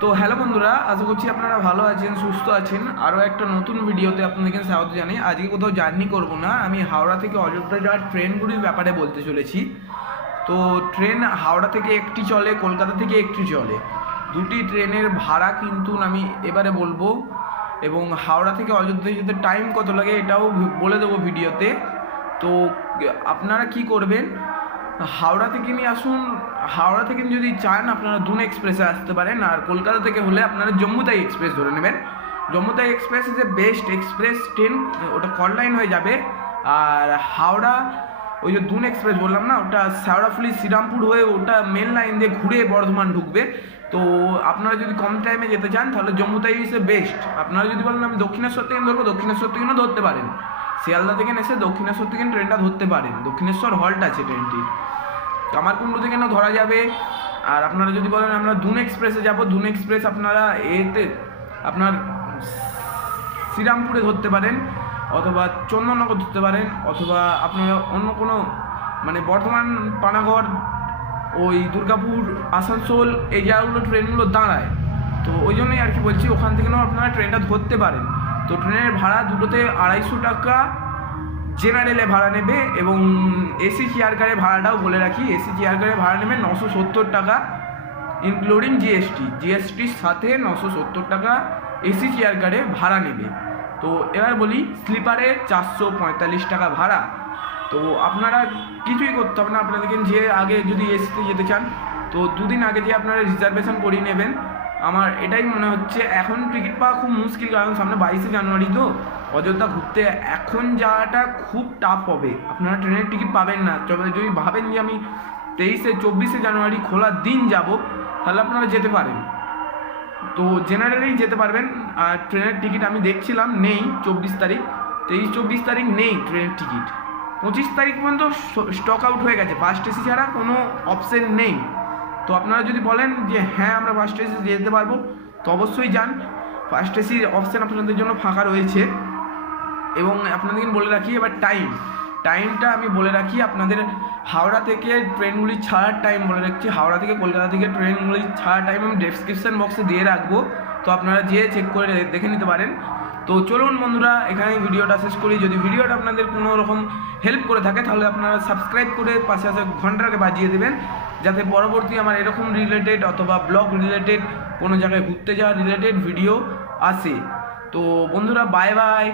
তো হ্যালো বন্ধুরা, আশা করছি আপনারা ভালো আছেন, সুস্থ আছেন। আরও একটা নতুন ভিডিওতে আপনাদেরকে স্বাগত জানাই। আজকে কোথাও জার্নি করব না, আমি হাওড়া থেকে অযোধ্যা যাওয়ার ট্রেনগুলির ব্যাপারে বলতে চলেছি। তো ট্রেন হাওড়া থেকে একটি চলে, কলকাতা থেকে একটি চলে। দুটি ট্রেনের ভাড়া কিন্তু আমি এবারে বলবো, এবং হাওড়া থেকে অযোধ্যায় যেতে টাইম কত লাগে এটাও বলে দেবো ভিডিওতে। তো আপনারা কি করবেন, হাওড়া থেকে নিয়ে আসুন। হাওড়া থেকে যদি চান আপনারা দুন এক্সপ্রেসে আসতে পারেন, আর কলকাতা থেকে হলে আপনারা জম্মুতাই এক্সপ্রেস ধরে নেবেন। Jammu Tawi express is a best express train, ওটা কল লাইন হয়ে যাবে। আর হাওড়া ওই যে দুন এক্সপ্রেস বললাম না, ওটা শেওড়াফুলি শ্রীরামপুর হয়ে ওটা মেন লাইন দিয়ে ঘুরে বর্ধমান ঢুকবে। তো আপনারা যদি কম টাইমে যেতে চান তাহলে জম্মুতাই ইজ এ বেস্ট। আপনারা যদি বলেন আমি দক্ষিণেশ্বর থেকে ধরবো, দক্ষিণেশ্বর থেকেও ধরতে পারেন। শিয়ালদা থেকে এসে দক্ষিণেশ্বর থেকে ট্রেনটা ধরতে পারেন, দক্ষিণেশ্বর হল্ট আছে ট্রেনটি। কামারকুণ্ডু থেকে না ধরা যাবে। আর আপনারা যদি বলেন আমরা দুন এক্সপ্রেসে যাব, দুন এক্সপ্রেস আপনারা আপনার শ্রীরামপুরে ধরতে পারেন, অথবা চন্দননগর ধরতে পারেন, অথবা আপনারা অন্য কোনো মানে বর্ধমান, পানাগড়, ওই দুর্গাপুর, আসানসোল এই জায়গাগুলো ট্রেনগুলো দাঁড়ায়। তো ওই জন্যই আর কি বলছি, ওখান থেকেও আপনারা ট্রেনটা ধরতে পারেন। তো ট্রেনের ভাড়া দুটোতে 250 টাকা জেনারেলে ভাড়া নেবে, এবং এসি চেয়ার কারে ভাড়াটাও বলে রাখি, এসি চেয়ার কারে ভাড়া নেবে 970 টাকা ইনক্লুডিং জিএসটির সাথে 970 টাকা এসি চেয়ার কারে ভাড়া নেবে। তো এবার বলি স্লিপারে 445 টাকা ভাড়া। তো আপনারা কিছুই করতে হবে না, আপনাদেরকে যে আগে যদি এসিতে যেতে চান তো দুদিন আগে যে আপনারা রিজার্ভেশন করিয়ে নেবেন। আমার এটাই মনে হচ্ছে এখন টিকিট পাওয়া খুব মুশকিল, কারণ সামনে 22শে জানুয়ারি তো অযোধ্যা ঘুরতে এখন যাওয়াটা খুব টাফ হবে, আপনারা ট্রেনের টিকিট পাবেন না। তবে যদি ভাবেন যে আমি 24শে জানুয়ারি খোলার দিন যাব, তাহলে আপনারা যেতে পারেন। তো জেনারেলেই যেতে পারবেন। আর ট্রেনের টিকিট আমি দেখছিলাম নেই 24 তারিখ, 23-24 তারিখ নেই ট্রেনের টিকিট। 25 তারিখ পর্যন্ত স্টক আউট হয়ে গেছে, ফার্স্ট এসি ছাড়া কোনো অপশন নেই। তো আপনারা যদি বলেন যে হ্যাঁ আমরা ফার্স্ট এসি যেতে পারবো, তো অবশ্যই যান, ফার্স্ট এসির অপশান আপনাদের জন্য ফাঁকা রয়েছে। এবং আপনাদেরকে বলে রাখি এবার টাইমটা আমি বলে রাখি আপনাদের। হাওড়া থেকে ট্রেনগুলি ছাড়ার টাইম বলে রাখছি, হাওড়া থেকে কলকাতা থেকে ট্রেনগুলি ছাড়ার টাইম আমি ডেসক্রিপশান বক্সে দিয়ে রাখবো, তো আপনারা যেয়ে চেক করে দেখে নিতে পারেন। তো চলুন বন্ধুরা, এখানেই ভিডিওটা শেষ করি। যদি ভিডিওটা আপনাদের কোনো রকম হেল্প করে থাকে তাহলে আপনারা সাবস্ক্রাইব করে পাশে আসে ঘন্টাকে বাজিয়ে দেবেন, যাতে পরবর্তী আমার এরকম রিলেটেড অথবা ব্লগ রিলেটেড কোনো জায়গায় ঘুরতে যাওয়া রিলেটেড ভিডিও আসে। তো বন্ধুরা, বাই বাই।